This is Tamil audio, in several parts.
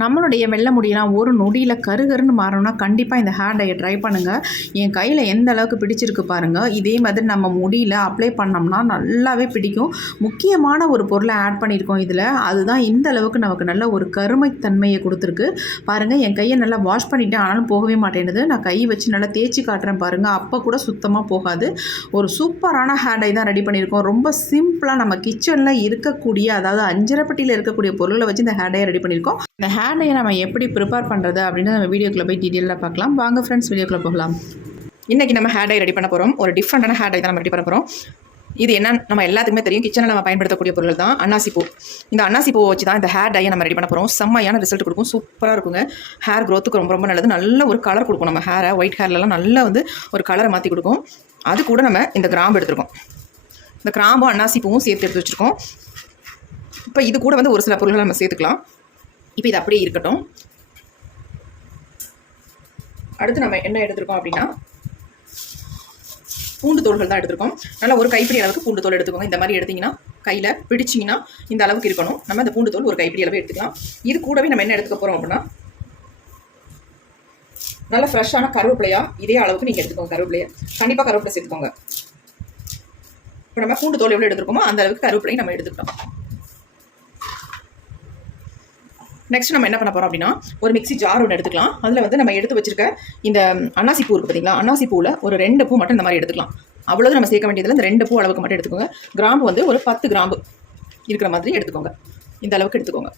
நம்மளுடைய வெள்ளை முடியெல்லாம் ஒரு நொடியில் கருகருன்னு மாறணும்னா கண்டிப்பாக இந்த ஹேர் டையை ட்ரை பண்ணுங்கள் என் கையில் எந்த அளவுக்கு பிடிச்சிருக்கு பாருங்கள் இதே மாதிரி நம்ம முடியில் அப்ளை பண்ணோம்னா நல்லாவே பிடிக்கும். முக்கியமான ஒரு பொருளை ஆட் பண்ணியிருக்கோம் இதில். அதுதான் இந்த அளவுக்கு நமக்கு நல்ல ஒரு கருமைத்தன்மையை கொடுத்துருக்கு. பாருங்கள் என் கையை நல்லா வாஷ் பண்ணிட்டேன். ஆனாலும் போகவே மாட்டேனுது நான் கை வச்சு நல்லா தேய்ச்சி காட்டுறேன் பாருங்கள் அப்போ கூட சுத்தமாக போகாது. ஒரு சூப்பரான ஹேர் டை தான் ரெடி பண்ணியிருக்கோம். ரொம்ப சிம்பிளாக நம்ம கிச்சனில் இருக்கக்கூடிய அதாவது அஞ்சரைப்பட்டியில் இருக்கக்கூடிய பொருளை வச்சு இந்த ஹேர் டையை ரெடி பண்ணியிருக்கோம். இந்த ஹேர் டையை நம்ம எப்படி ப்ரிப்பேர் பண்ணுறது அப்படின்னு நம்ம வீடியோக்குள்ளே போய் டீட்டெயிலாக பார்க்கலாம். வாங்க ஃப்ரெண்ட்ஸ் வீடியோக்குள்ளே போகலாம். இன்றைக்கி நம்ம ஹேர் டை ரெடி பண்ண போகிறோம் ஒரு டிஃப்ரெண்டான ஹேர் டை தான் நம்ம ரெடி பண்ண போகிறோம் இது என்ன நம்ம எல்லாத்துக்குமே தெரியும். கிச்சனில் நம்ம பயன்படுத்தக்கூடிய பொருள் தான் அன்னாசி பூ இந்த அன்னாசி பூ வச்சு தான் இந்த ஹேர் டையை நம்ம ரெடி பண்ண போகிறோம் செம்மையான ரிசல்ட் கொடுக்கும். சூப்பராக இருக்குங்க. ஹேர் க்ரோத்துக்கு ரொம்ப ரொம்ப நல்லது. நல்ல ஒரு கலர் கொடுக்கும் நம்ம ஹேரை ஒயிட் ஹேர்லலாம் நல்லா வந்து ஒரு கலரை மாற்றி கொடுக்கும். அது கூட நம்ம இந்த கிராம்பு எடுத்துருக்கோம். இந்த கிராம்பும் அன்னாசி பூவும் சேர்த்து எடுத்து வச்சுருக்கோம். இப்போ இது கூட வந்து ஒரு சில பொருள்களை நம்ம சேர்த்துக்கலாம். இப்போ இது அப்படியே இருக்கட்டும். அடுத்து நம்ம என்ன எடுத்திருக்கோம் அப்படின்னா பூண்டு தோல்கள் தான் எடுத்திருக்கோம். நல்லா ஒரு கைப்பிடி அளவுக்கு பூண்டு தோல் எடுத்துக்கோங்க. இந்த மாதிரி எடுத்திங்கன்னா கையில் பிடிச்சிங்கன்னா இந்த அளவுக்கு இருக்கணும். நம்ம அந்த பூண்டு தோல் ஒரு கைப்பிடி அளவு எடுத்துக்கலாம். இது கூடவே நம்ம என்ன எடுத்துக்க போகிறோம் அப்படின்னா நல்லா ஃப்ரெஷ்ஷான கருவேப்பிலையா இதே அளவுக்கு நீங்கள் எடுத்துக்கோங்க கருவேப்பிலையை. கண்டிப்பாக கருவேப்பிலை சேர்த்துக்கோங்க. இப்போ நம்ம பூண்டு தோல் எவ்வளோ எடுத்துருக்கோமோ அந்த அளவுக்கு கருவேப்பிலையும் நம்ம எடுத்துக்கிட்டோம் நெக்ஸ்ட் நம்ம என்ன பண்ண போகிறோம் அப்படின்னா ஒரு மிக்ஸி ஜார் ஒன்று எடுத்துக்கலாம். அதில் வந்து நம்ம எடுத்து வச்சிருக்க இந்த அன்னாசி பூ இருக்குது பார்த்தீங்களா அன்னாசி பூவில் ஒரு ரெண்டு பூ மட்டும் இந்த மாதிரி எடுத்துக்கலாம். அவ்வளோது நம்ம சேர்க்க வேண்டியதில் இந்த ரெண்டு பூ அளவுக்கு மட்டும் எடுத்துக்கோங்க. கிராம்பு வந்து ஒரு பத்து கிராம்பு இருக்கிற மாதிரி எடுத்துக்கோங்க. இந்த அளவுக்கு எடுத்துக்கோங்க.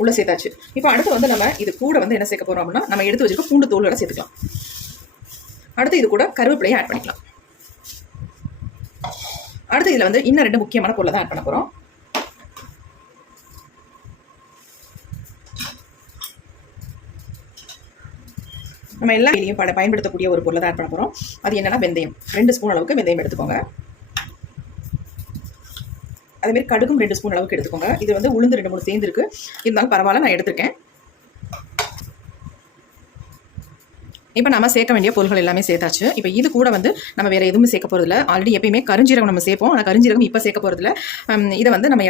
உள்ளே சேர்த்தாச்சு. இப்போ அடுத்து வந்து நம்ம இது கூட வந்து என்ன சேர்க்க போகிறோம் அப்படின்னா நம்ம எடுத்து வச்சுருக்க பூண்டு தோலோட சேர்த்துக்கலாம். அடுத்து இது கூட கருவேப்பிலையை ஆட் பண்ணிக்கலாம். அடுத்து இதில் வந்து இன்னும் ரெண்டு முக்கியமான பொருளை தான் ஆட் பண்ண போகிறோம் நம்ம எல்லா வேலையும் பட பயன்படுத்தக்கூடிய ஒரு பொருளை தான் ஆட் பண்ண போகிறோம் அது என்னன்னா வெந்தயம். ரெண்டு ஸ்பூன் அளவுக்கு வெந்தயம் எடுத்துக்கோங்க. அதேமாரி கடுகும் ரெண்டு ஸ்பூன் அளவுக்கு எடுத்துக்கோங்க. இது வந்து உளுந்து ரெண்டு மூணு சேர்ந்துருக்கு. இருந்தாலும் பரவாயில்ல நான் எடுத்திருக்கேன். இப்போ நம்ம சேர்க்க வேண்டிய பொருட்கள் எல்லாமே சேர்த்தாச்சு. இப்போ இது கூட வந்து நம்ம வேறு எதுவுமே சேர்க்க போகிறதில்ல ஆல்ரெடி எப்பயுமே கருஞ்சீரகம் நம்ம சேர்ப்போம். ஆனால் கருஞ்சீரகம் இப்போ சேர்க்க போகிறதில்ல இதை வந்து நம்ம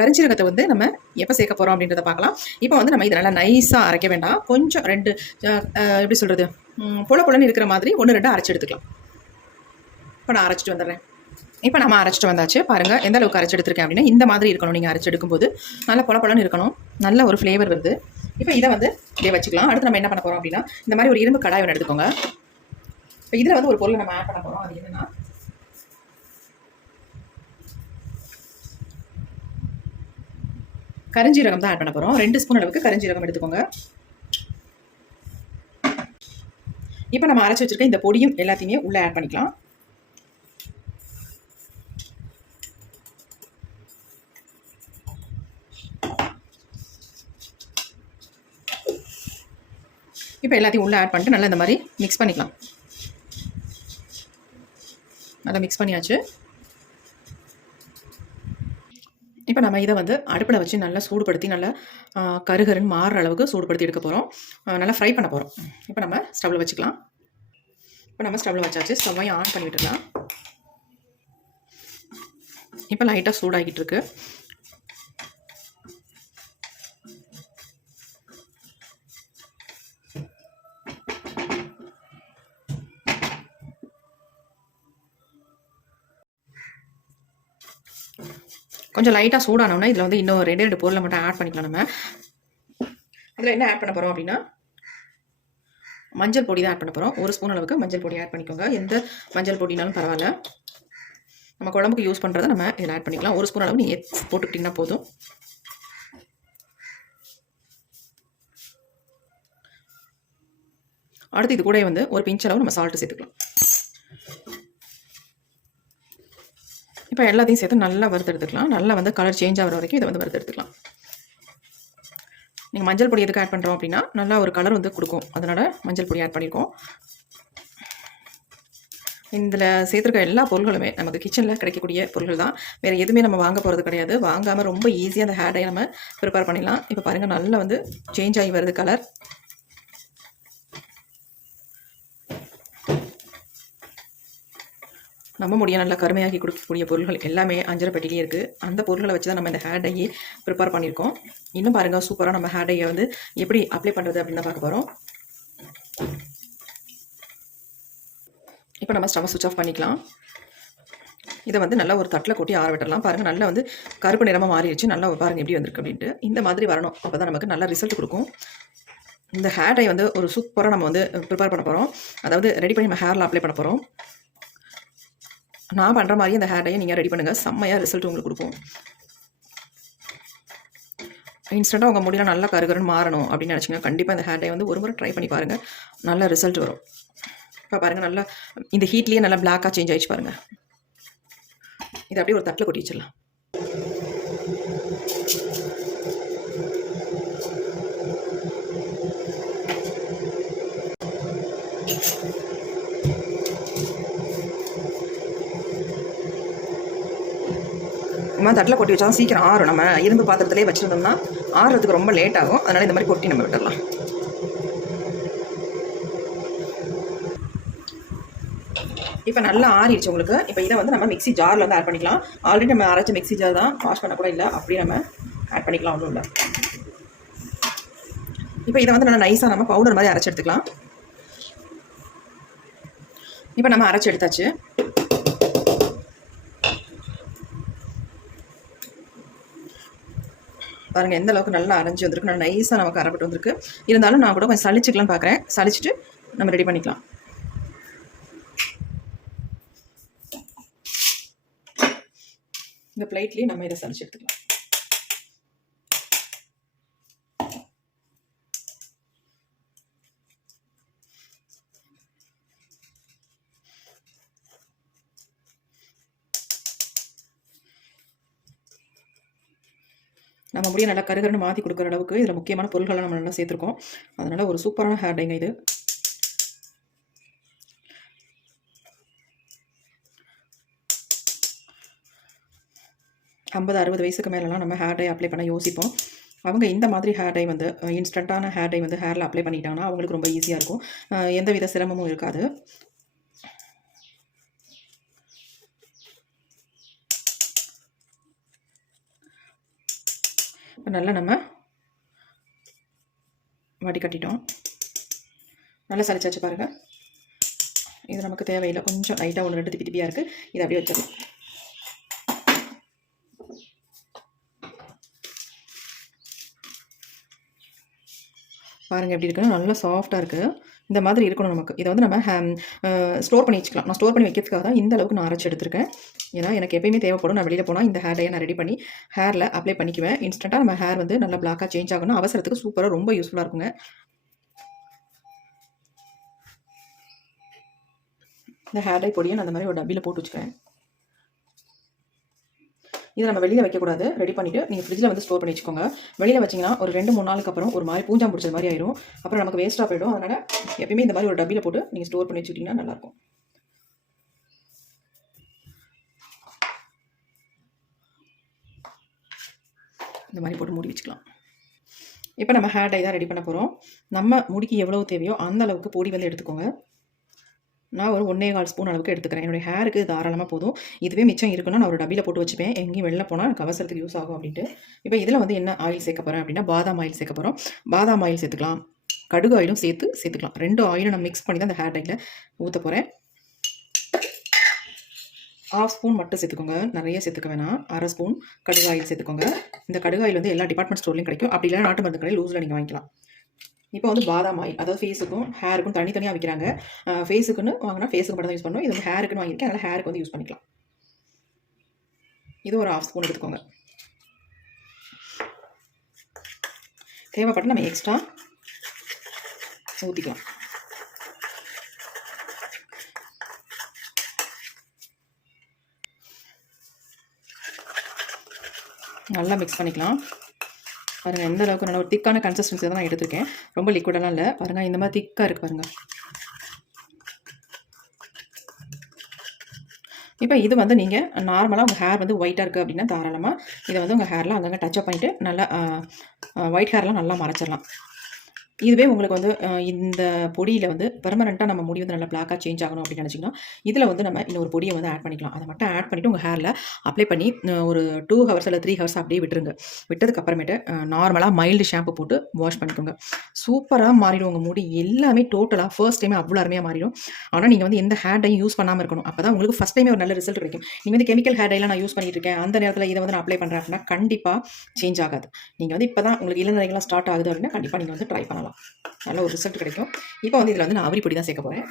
கருஞ்சீரகத்தை வந்து நம்ம எப்போ சேர்க்க போகிறோம் அப்படின்றத பார்க்கலாம். இப்போ வந்து நம்ம இதை நல்லா நைஸாக அரைக்க வேண்டாம். கொஞ்சம் ரெண்டு எப்படி சொல்கிறது புல புலன்னு இருக்கிற மாதிரி ஒன்று ரெண்டு அரைச்சி எடுத்துக்கலாம். இப்போ நான் அரைச்சிட்டு வந்துடுறேன். இப்போ நம்ம அரைச்சிட்டு வந்தாச்சு. பாருங்கள் எந்த அளவுக்கு அரைச்சி எடுத்துருக்கேன் அப்படின்னா இந்த மாதிரி இருக்கணும். நீங்கள் அரைச்சி எடுக்கும்போது நல்லா புல புலன்னு இருக்கணும். நல்ல ஒரு ஃப்ளேவர் வருது. இப்போ இதை வந்து இதே வச்சுக்கலாம். அடுத்து நம்ம என்ன பண்ண போகிறோம் அப்படின்னா இந்த மாதிரி ஒரு இரும்பு கடாய் ஒன்று எடுத்துக்கோங்க. இப்போ இதில் வந்து ஒரு பொருளை நம்ம ஆட் பண்ண போகிறோம் அது என்னன்னா கரிஞ்சீரகம் தான் ஆட் பண்ண போகிறோம் ரெண்டு ஸ்பூன் அளவுக்கு கரிஞ்சீரகம் எடுத்துக்கோங்க. இப்போ நம்ம அரைச்சி வச்சுருக்க இந்த பொடியும் எல்லாத்தையுமே உள்ளே ஆட் பண்ணிக்கலாம். இப்போ எல்லாத்தையும் உள்ளே ஆட் பண்ணிட்டு நல்லா இந்த மாதிரி மிக்ஸ் பண்ணிக்கலாம். நல்லா மிக்ஸ் பண்ணியாச்சு. இப்போ நம்ம இதை வந்து அடுப்பில் வச்சு நல்லா சூடுபடுத்தி நல்லா கருகருன்னு மாறுற அளவுக்கு சூடுபடுத்தி எடுக்க போகிறோம் நல்லா ஃப்ரை பண்ண போகிறோம் இப்போ நம்ம ஸ்டவ்வில் வச்சுக்கலாம். இப்போ நம்ம ஸ்டவ்வில் வச்சாச்சு. ஸ்டவ்வையும் ஆன் பண்ணி இப்போ லைட்டாக சூடாகிட்டு இருக்குது கொஞ்சம் லைட்டாக சூடானோம்னா இதில் வந்து இன்னும் ரெண்டு ரெண்டு பொருளை மட்டும் ஆட் பண்ணிக்கலாம் நம்ம. அதில் என்ன ஆட் பண்ண போகிறோம் அப்படின்னா மஞ்சள் பொடி தான் ஆட் பண்ண போகிறோம் ஒரு ஸ்பூன் அளவுக்கு மஞ்சள் பொடி ஆட் பண்ணிக்கோங்க. எந்த மஞ்சள் பொடினாலும் பரவாயில்ல. நம்ம குழம்புக்கு யூஸ் பண்ணுறதை நம்ம இதில் ஆட் பண்ணிக்கலாம். ஒரு ஸ்பூன் அளவு நீங்கள் போட்டுக்கிட்டிங்கன்னா போதும். அடுத்து இது கூட வந்து ஒரு பிஞ்ச் அளவு நம்ம சால்ட்டு சேர்த்துக்கலாம். இப்போ எல்லாத்தையும் சேர்த்து நல்லா வறுத்தெடுத்துக்கலாம். நல்லா வந்து கலர் சேஞ்ச் ஆகிற வரைக்கும் இதை வந்து வறுத்தெடுத்துக்கலாம். நீங்கள் மஞ்சள் பொடி எதுக்கு ஆட் பண்ணுறோம் அப்படின்னா நல்லா ஒரு கலர் வந்து கொடுக்கும். அதனால் மஞ்சள் பொடி ஆட் பண்ணியிருக்கோம் இதில் சேர்த்துருக்க எல்லா பொருள்களுமே நமக்கு கிச்சனில் கிடைக்கக்கூடிய பொருள்கள் தான். வேறு எதுவுமே நம்ம வாங்க போகிறது கிடையாது. வாங்காமல் ரொம்ப ஈஸியாக அந்த ஹேர் நம்ம ப்ரிப்பேர் பண்ணிடலாம். இப்போ பாருங்கள் நல்லா வந்து சேஞ்ச் ஆகி வருது கலர் நம்ம முடியை நல்லா கருமையாக்கி கொடுக்கக்கூடிய பொருள்கள் எல்லாமே அஞ்சரை பெட்டிலே இருக்குது அந்த பொருள்களை வச்சு தான் நம்ம இந்த ஹேர் டையை ப்ரிப்பேர் பண்ணியிருக்கோம். இன்னும் பாருங்கள் சூப்பராக நம்ம ஹேர் டையை வந்து எப்படி அப்ளை பண்ணுறது அப்படின்னு தான் பார்க்க போகிறோம் இப்போ நம்ம ஸ்டவ் சுவிச் ஆஃப் பண்ணிக்கலாம். இதை வந்து நல்லா ஒரு தட்டில் கொட்டி ஆற விட்டுறலாம். பாருங்கள் நல்லா வந்து கருப்பு நிறமாக மாறிடுச்சு. நல்லா பாருங்கள் எப்படி வந்திருக்கு அப்படின்ட்டு. இந்த மாதிரி வரணும். அப்போ தான் நமக்கு நல்ல ரிசல்ட் கொடுக்கும். இந்த ஹேர் டை வந்து ஒரு சூப்பராக நம்ம வந்து ப்ரிப்பேர் பண்ண போகிறோம் அதாவது ரெடி பண்ணி நம்ம ஹேரில் அப்ளை பண்ண போகிறோம் நான் பண்ணுற மாதிரி அந்த ஹேர் டையை நீங்கள் ரெடி பண்ணுங்கள் செம்மையாக ரிசல்ட் உங்களுக்கு கொடுக்கும் இன்ஸ்டண்ட்டாக உங்கள் முடியல நல்லா கருகருன்னு மாறணும் அப்படின்னு நினச்சிங்க கண்டிப்பாக இந்த ஹேர் டை வந்து ஒரு முறை ட்ரை பண்ணி பாருங்கள் நல்ல ரிசல்ட் வரும். இப்போ பாருங்கள் நல்லா இந்த ஹீட்லேயே நல்லா பிளாக்காக சேஞ்ச் ஆகிடுச்சு பாருங்கள் இதை அப்படியே ஒரு தட்டில் கொட்டி வச்சிடலாம். நம்ம தட்டில் கொட்டி வச்சா சீக்கிரம் ஆறும். நம்ம இரும்பு பாத்திரத்திலே வச்சுருந்தோம்னா ஆறுறதுக்கு ரொம்ப லேட் ஆகும். அதனால் இந்த மாதிரி கொட்டி நம்ம விட்டுடலாம் இப்போ நல்லா ஆறிடுச்சு உங்களுக்கு. இப்போ இதை வந்து நம்ம மிக்ஸி ஜாரில் வந்து ஆட் பண்ணிக்கலாம். ஆல்ரெடி நம்ம அரைச்ச மிக்ஸி ஜார் தான் வாஷ் பண்ண கூட இல்லை. அப்படியே நம்ம ஆட் பண்ணிக்கலாம் ஒன்றும் இல்லை. இப்போ இதை வந்து நல்லா நைஸாக நம்ம பவுடர் மாதிரி அரைச்சி எடுத்துக்கலாம். இப்போ நம்ம அரைச்சி எடுத்தாச்சு. பாருங்க எந்த அளவுக்கு நல்லா அரைஞ்சி வந்திருக்கு நல்லா நைஸாக நமக்கு அரைப்பட்டு வந்திருக்கு. இருந்தாலும் நான் கூட கொஞ்சம் சளிச்சுக்கலாம் பார்க்குறேன் சளிச்சிட்டு நம்ம ரெடி பண்ணிக்கலாம். இந்த பிளேட்லேயே நம்ம இதை சளிச்சு எடுத்துக்கலாம். அப்படியே நல்லா கருகருன்னு மாற்றி கொடுக்குற அளவுக்கு இதில் முக்கியமான பொருள்களை நம்ம நல்லா சேர்த்துருக்கோம். அதனால் ஒரு சூப்பரான ஹேர் டைங்க இது. ஐம்பது அறுபது வயசுக்கு மேலெலாம் நம்ம ஹேர் டை அப்ளை பண்ண யோசிப்போம். அவங்க இந்த மாதிரி ஹேர் டை வந்து இன்ஸ்டண்ட்டான ஹேர் டை வந்து ஹேரில் அப்ளை பண்ணிட்டாங்கன்னா அவங்களுக்கு ரொம்ப ஈஸியாக இருக்கும். எந்த வித சிரமமும் இருக்காது. இப்போ நல்லா நம்ம வடிகட்டிட்டோம் நல்லா சளிச்சாச்சு பாருங்கள் இது நமக்கு தேவையில்லை. கொஞ்சம் லைட்டாக ஒன்று ரெண்டு திப்பி திப்பியாக இருக்குது இதை அப்படியே வச்சிடலாம். பாருங்கள் எப்படி இருக்குன்னு. நல்லா சாஃப்டாக இருக்குது இந்த மாதிரி இருக்கணும் நமக்கு. இதை வந்து நம்ம ஸ்டோர் பண்ணி வச்சுக்கலாம். நான் ஸ்டோர் பண்ணி வைக்கிறதுக்காக தான் இந்த அளவுக்கு நான் அரைச்சி எடுத்திருக்கேன். ஏன்னா எனக்கு எப்பயுமே தேவைப்படும். நான் வெளியில் போனால் இந்த ஹேர் டையை நான் ரெடி பண்ணி ஹேரில் அப்ளை பண்ணிக்குவேன். இன்ஸ்டண்ட்டாக நம்ம ஹேர் வந்து நல்லா பிளாக்காக சேஞ்ச் ஆகணும். அவசரத்துக்கு சூப்பராக ரொம்ப யூஸ்ஃபுல்லாக இருக்குங்க. இந்த ஹேர் டை பொடியை நான் அந்த மாதிரி ஒரு டப்பியில் போட்டு வச்சுக்கிறேன் இதை நம்ம வெளியில் வைக்கக்கூடாது. ரெடி பண்ணிவிட்டு நீங்கள் ஃப்ரிட்ஜில் வந்து ஸ்டோர் பண்ணி வச்சுக்கோங்க. வெளியில் வச்சிங்கன்னா ஒரு ரெண்டு மூணு நாளுக்கு அப்புறம் ஒரு மாதிரி பூஞ்சா பிடிச்ச மாதிரி ஆயிரும். அப்புறம் நமக்கு வேஸ்ட்டாக போயிடும். அதனால் எப்பயுமே இந்த மாதிரி ஒரு டப்பியில் போட்டு நீங்கள் ஸ்டோர் பண்ணி வச்சுக்கிட்டிங்கன்னா நல்லாயிருக்கும். இந்த மாதிரி போட்டு மூடி வச்சுக்கலாம். இப்போ நம்ம ஹேர் டை தான் ரெடி பண்ண போகிறோம் நம்ம முடிக்கு எவ்வளோ தேவையோ அந்த அளவுக்கு பொடி வந்து எடுத்துக்கோங்க. நான் ஒரு ஒன்றே கால் ஸ்பூன் அளவுக்கு எடுத்துக்கிறேன். என்னுடைய ஹேருக்கு தாராளமாக போதும். இதுவே மிச்சம் இருக்குன்னா நான் ஒரு டப்பியில் போட்டு வச்சுப்பேன். எங்கேயும் வெளில போனால் எனக்கு அவசரத்துக்கு யூஸ் ஆகும் அப்படின்ட்டு. இப்போ இதில் வந்து என்ன ஆயில் சேர்க்க போகிறேன் அப்படின்னா பாதாம் ஆயில் சேர்க்க போகிறோம் பாதாம் ஆயில் சேர்த்துக்கலாம். கடுகு ஆயிலும் சேர்த்து சேர்த்துக்கலாம். ரெண்டு ஆயிலும் நான் மிக்ஸ் பண்ணி தான் அந்த ஹேர் டையில் ஊற்ற போகிறேன் ஆஃப் ஸ்பூன் மட்டும் சேர்த்துக்கோங்க. நிறைய சேர்த்துக்க வேணாம். அரை ஸ்பூன் கடுகு ஆயில் சேர்த்துக்கோங்க. இந்த கடுகு ஆயில் வந்து எல்லா டிபார்ட்மெண்ட் ஸ்டோர்லையும் கிடைக்கும். அப்படி இல்லை நாட்டு மருந்து கடையில் லூஸில் நீங்கள் வாங்கிக்கலாம். இப்போ வந்து பாதாம் ஆயில் அதாவது ஃபேஸுக்கும் ஹேருக்கும் தனித்தனியாக விற்கிறாங்க ஃபேஸுக்குன்னு வாங்கினா ஃபேஸுக்கு மட்டும் தான் யூஸ் பண்ணணும். இது வந்து ஹேருக்குன்னு வாங்கியிருக்கேன். அதனால் ஹேருக்கு வந்து யூஸ் பண்ணிக்கலாம். இது ஒரு ஆஃப் ஸ்பூன் எடுத்துக்கோங்க. தேவைப்பட்டு நம்ம எக்ஸ்ட்ரா ஊற்றிக்கலாம் நல்லா மிக்ஸ் பண்ணிக்கலாம். பாருங்கள் எந்த அளவுக்கு நல்ல ஒரு திக்கான கன்சிஸ்டன்சி தான் நான் எடுத்திருக்கேன். ரொம்ப லிக்விடெல்லாம் இல்லை. பாருங்கள் இந்த மாதிரி திக்காக இருக்குது பாருங்கள் இப்போ இது வந்து நீங்கள் நார்மலாக உங்கள் ஹேர் வந்து ஒயிட்டாக இருக்குது அப்படின்னா தாராளமாக இதை வந்து உங்கள் ஹேரில் அங்கங்கே டச்சப் பண்ணிவிட்டு நல்லா ஒயிட் ஹேர்லாம் நல்லா மறைச்சிடலாம். இதுவே உங்களுக்கு வந்து இந்த பொடியில் வந்து பெர்மனெண்ட்டாக நம்ம முடி வந்து நல்லா பிளாக்காக சேஞ்ச் ஆகணும் அப்படின்னு நினச்சிங்கன்னா இதில் வந்து நம்ம இன்னொரு பொடியை வந்து ஆட் பண்ணிக்கலாம். அதை மட்டும் ஆட் பண்ணிவிட்டு உங்கள் ஹேரில் அப்ளை பண்ணி ஒரு டூ ஹவர்ஸ் இல்லை த்ரீ ஹவர்ஸ் அப்படியே விட்டுருங்க. விட்டதுக்கு அப்புறமேட்டு நார்மலாக மைல்டு ஷாம்பு போட்டு வாஷ் பண்ணிக்கோங்க. சூப்பராக மாறிடும் உங்கள் முடி. எல்லாமே டோட்டலாக ஃபர்ஸ்ட் டைமே அவ்வளோ அருமையாக மாறிடும். ஆனால் நீங்கள் வந்து எந்த ஹேர் டையும் யூஸ் பண்ணாமல் இருக்கணும். அப்போ தான் உங்களுக்கு ஃபஸ்ட் டைமே ஒரு நல்ல ரிசல்ட் கிடைக்கும். நீங்கள் வந்து கெமிக்கல் ஹேர் டைலாம் நான் யூஸ் பண்ணிட்டு இருக்கேன். அந்த நேரத்தில் இதை வந்து நான் அப்ளை பண்ணுறேன் அப்படின்னா கண்டிப்பாக சேஞ்ச் ஆகாது. நீங்கள் வந்து இப்போ தான் உங்களுக்கு இளநிலைகள்லாம் ஸ்டார்ட் ஆகுது அப்படின்னா கண்டிப்பாக நீங்கள் வந்து ட்ரை பண்ணலாம். நல்ல ஒரு ரிசல்ட் கிடைக்கும். இப்போ வந்து இதில் வந்து நான் அவரி பொடி தான் சேர்க்க போகிறேன்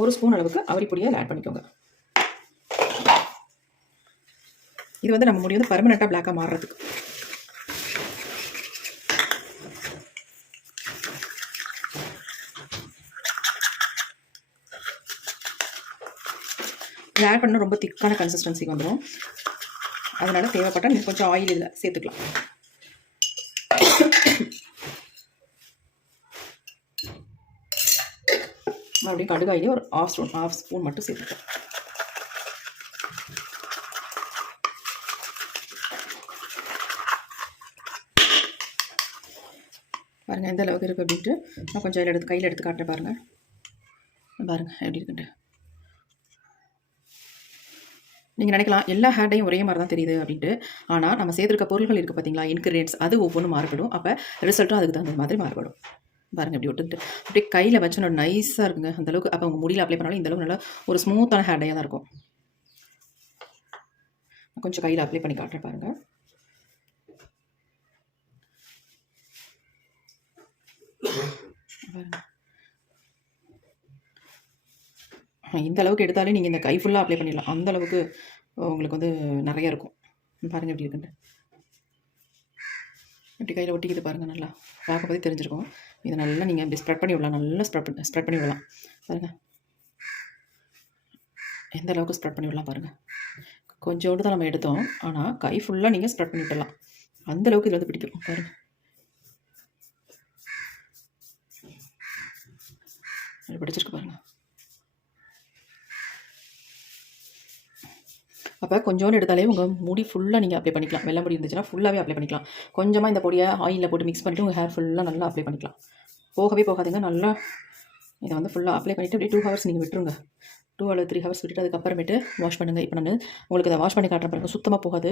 ஒரு ஸ்பூன் அளவுக்கு அவரி பொடியை ஆட் பண்ணிக்கோங்க. இது வந்து நம்ம முடி வந்து பர்மனெண்ட்டாக பிளாக்காக மாறுறதுக்கு. இதை ஆட் பண்ணால் ரொம்ப திக்கான கன்சிஸ்டன்சிக்கு வந்துடும் அதனால் தேவைப்பட்டால் நீங்கள் கொஞ்சம் ஆயில் இதில் சேர்த்துக்கலாம். மறுபடியும் கடுகாயிலே ஒரு ஆஃப் ஸ்பூன் ஆஃப் ஸ்பூன் மட்டும் சேர்த்துக்கலாம். பாருங்கள் எந்த அளவுக்கு இருக்குது அப்படின்ட்டு நான் கொஞ்சம் அதில் எடுத்து கையில் எடுத்து காட்டுறேன் பாருங்கள் பாருங்கள் எப்படி இருக்குன்ட்டு. நீங்கள் நினைக்கலாம் எல்லா ஹேர்டையும் ஒரே மாதிரி தான் தெரியுது அப்படின்ட்டு. ஆனால் நம்ம சேர்த்துருக்க பொருள்கள் இருக்குது பார்த்தீங்களா இன்க்ரீடியன்ஸ் அது ஒவ்வொன்றும் மாறுபடும். அப்போ ரிசல்ட்டும் அதுக்கு தகுந்த மாதிரி மாறுபடும். பாருங்க இப்படி விட்டுட்டு அப்படியே கையில் வச்சு நைஸாக இருக்குங்க. அந்தளவுக்கு அப்போ உங்கள் முடியல அப்ளை பண்ணாலும் இந்த அளவுக்கு நல்லா ஒரு ஸ்மூத்தான ஹேர் டையாக தான் இருக்கும். கொஞ்சம் கையில் அப்ளை பண்ணி காட்டுறேன் பாருங்கள் பாருங்க. இந்த அளவுக்கு எடுத்தாலே நீங்கள் இந்த கை ஃபுல்லாக அப்ளை பண்ணிடலாம். அந்த அளவுக்கு உங்களுக்கு வந்து நிறைய இருக்கும். பாருங்கள் எப்படி இருக்குன்ட்டு. இப்படி கையில் ஒட்டிக்கிது பாருங்கள் நல்லா. பார்க்கும்போதே தெரிஞ்சிருக்கும். இதை நல்லா நீங்கள் இப்படி ஸ்ப்ரெட் பண்ணி விடலாம். நல்லா ஸ்ப்ரெட் பண்ணி ஸ்ப்ரெட் பண்ணி விடலாம். பாருங்கள் எந்த அளவுக்கு ஸ்ப்ரெட் பண்ணி விடலாம் பாருங்கள் கொஞ்சோண்டு தான் நம்ம எடுத்தோம். ஆனால் கை ஃபுல்லாக நீங்கள் ஸ்ப்ரெட் பண்ணி விடலாம் அந்த அளவுக்கு இதில் வந்து பிடிக்கும். பாருங்கள் பிடிச்சிருக்கு பாருங்கள் அப்போ கொஞ்சோண்டு எடுத்தாலே உங்கள் முடி ஃபுல்லாக நீங்கள் அப்ளை பண்ணிக்கலாம். வெள்ளை முடி இருந்துச்சுன்னா ஃபுல்லாகவே அப்ளை பண்ணிக்கலாம். கொஞ்சமாக இந்த பொடியை ஆயிலில் போட்டு மிக்ஸ் பண்ணிவிட்டு உங்கள் ஹேர் ஃபுல்லாக நல்லா அப்ளை பண்ணிக்கலாம். போகவே போகாதுங்க. நல்லா இதை வந்து ஃபுல்லாக அப்ளை பண்ணிவிட்டு அப்படியே டூ ஹவர்ஸ் நீங்கள் விட்டுருங்க. டூ அல்லது த்ரீ ஹவர்ஸ் விட்டுட்டு அதுக்கப்புறமேட்டு வாஷ் பண்ணுங்கள் இப்போ நான் உங்களுக்கு அதை வாஷ் பண்ணி காட்டுறேன் பாருங்கள் சுத்தமாக போகாது.